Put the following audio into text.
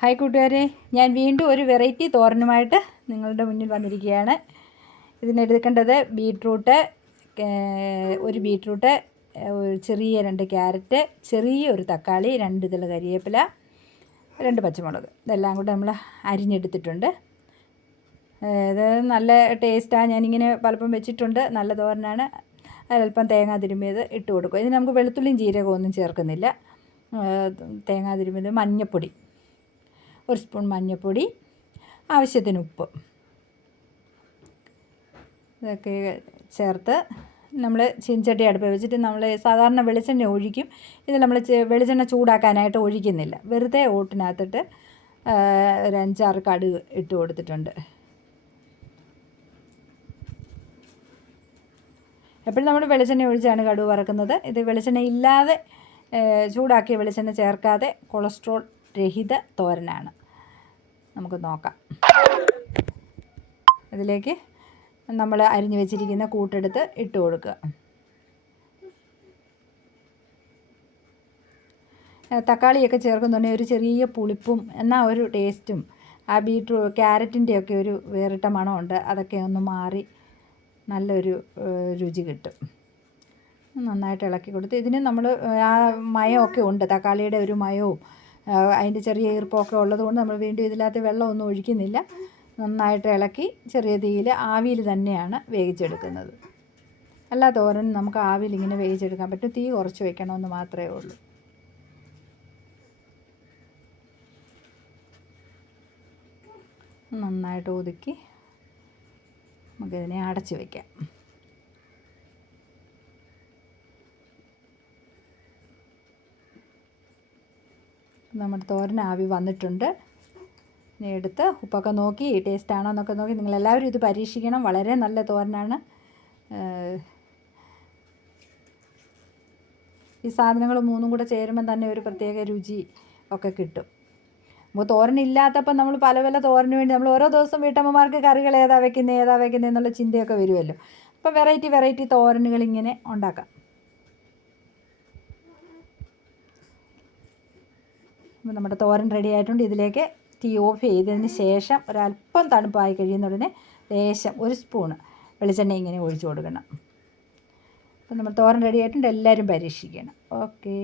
Hi കൂട്ടുകാരെ, ഞാൻ വീണ്ടും ഒരു വെറൈറ്റി തോരനുമായിട്ട് നിങ്ങളുടെ മുന്നിൽ വന്നിരിക്കുകയാണ്. ഇതിനെടുക്കേണ്ടത് ഒരു ബീട്രൂട്ട്, ചെറിയ 2 ക്യാരറ്റ്, ചെറിയൊരു തക്കാളി, 2 ഇതൾ കരിവേപ്പില, 2 പച്ചമുളക്, ഇതെല്ലാം കൂടെ നമ്മൾ അരിഞ്ഞെടുത്തിട്ടുണ്ട്. ഇത് നല്ല ടേസ്റ്റാണ്. ഞാനിങ്ങനെ പലപ്പം വെച്ചിട്ടുണ്ട്. നല്ല തോരനാണ്. അതിലൽപ്പം തേങ്ങ തിരുമ്മിയത് ഇട്ട് കൊടുക്കും. ഇതിന് നമുക്ക് വെളുത്തുള്ളിയും ജീരകവും ഒന്നും ചേർക്കുന്നില്ല. തേങ്ങ തിരുമ്മിയത്, മഞ്ഞൾപ്പൊടി, 1 സ്പൂൺ മഞ്ഞൾപ്പൊടി, ആവശ്യത്തിന് ഉപ്പ്, ഇതൊക്കെ ചേർത്ത് നമ്മൾ ചീനച്ചട്ടി അടുപ്പ് വെച്ചിട്ട് നമ്മൾ സാധാരണ വെളിച്ചെണ്ണ ഒഴിക്കും. ഇത് നമ്മൾ വെളിച്ചെണ്ണ ചൂടാക്കാനായിട്ട് ഒഴിക്കുന്നില്ല. വെറുതെ ഓട്ടിനകത്തിട്ട് ഒരു 5-6 കടുക് ഇട്ട് കൊടുത്തിട്ടുണ്ട്. എപ്പോഴും നമ്മൾ വെളിച്ചെണ്ണ ഒഴിച്ചാണ് കടുക് വറക്കുന്നത്. ഇത് വെളിച്ചെണ്ണ ഇല്ലാതെ ചൂടാക്കിയ വെളിച്ചെണ്ണ ചേർക്കാതെ കൊളസ്ട്രോൾ രഹിത തോരനാണ്. നമുക്ക് നോക്കാം. ഇതിലേക്ക് നമ്മൾ അരിഞ്ഞു വെച്ചിരിക്കുന്ന കൂട്ടെടുത്ത് ഇട്ട് കൊടുക്കുക. തക്കാളിയൊക്കെ ചേർക്കുന്നുണ്ടെങ്കിൽ ഒരു ചെറിയ പുളിപ്പും എന്നാൽ ഒരു ടേസ്റ്റും, ആ ക്യാരറ്റിൻ്റെയൊക്കെ ഒരു വേറിട്ട മണമുണ്ട്. അതൊക്കെ ഒന്ന് മാറി നല്ലൊരു രുചി കിട്ടും. നന്നായിട്ട് ഇളക്കി കൊടുത്ത് ഇതിന് നമ്മൾ ആ മയമൊക്കെ ഉണ്ട്, തക്കാളിയുടെ ഒരു മയവും അതിൻ്റെ ചെറിയ ഈർപ്പമൊക്കെ ഉള്ളതുകൊണ്ട് നമ്മൾ വീണ്ടും ഇതിനകത്ത് വെള്ളമൊന്നും ഒഴിക്കുന്നില്ല. നന്നായിട്ട് ഇളക്കി ചെറിയ തീയിൽ ആവിയിൽ തന്നെയാണ് വേവിച്ചെടുക്കുന്നത്. എല്ലാ തോരനും നമുക്ക് ആവിയിൽ ഇങ്ങനെ വേവിച്ചെടുക്കാൻ പറ്റും. തീ കുറച്ച് വയ്ക്കണമെന്ന് മാത്രമേ ഉള്ളൂ. നന്നായിട്ട് ഒതുക്കി നമുക്കിതിനെ അടച്ച് വയ്ക്കാം. നമ്മുടെ തോരൻ ആവി വന്നിട്ടുണ്ട്. ഇനി എടുത്ത് ഉപ്പൊക്കെ നോക്കി ടേസ്റ്റാണോ എന്നൊക്കെ നോക്കി നിങ്ങളെല്ലാവരും ഇത് പരീക്ഷിക്കണം. വളരെ നല്ല തോരനാണ്. ഈ സാധനങ്ങൾ 3 കൂടെ ചേരുമ്പം തന്നെ ഒരു പ്രത്യേക രുചി ഒക്കെ കിട്ടും. അപ്പോൾ തോരനില്ലാത്തപ്പം നമ്മൾ പല തോരന് വേണ്ടി നമ്മൾ ഓരോ ദിവസം വീട്ടമ്മമാർക്ക് കറികൾ ഏതാ വയ്ക്കുന്നത് എന്നുള്ള ചിന്തയൊക്കെ വരുമല്ലോ. അപ്പോൾ വെറൈറ്റി തോരനുകൾ ഇങ്ങനെ ഉണ്ടാക്കാം. അപ്പോൾ നമ്മുടെ തോരൻ റെഡി ആയിട്ടുണ്ട്. ഇതിലേക്ക് തീ ഓഫ് ചെയ്തതിന് ശേഷം ഒരല്പം തണുപ്പായി കഴിയുന്നതിന് ലേശം 1 സ്പൂണ് വെളിച്ചെണ്ണ ഇങ്ങനെ ഒഴിച്ചു കൊടുക്കണം. അപ്പോൾ നമ്മുടെ തോരൻ റെഡി ആയിട്ടുണ്ട്. എല്ലാവരും പരീക്ഷിക്കണം. ഓക്കേ.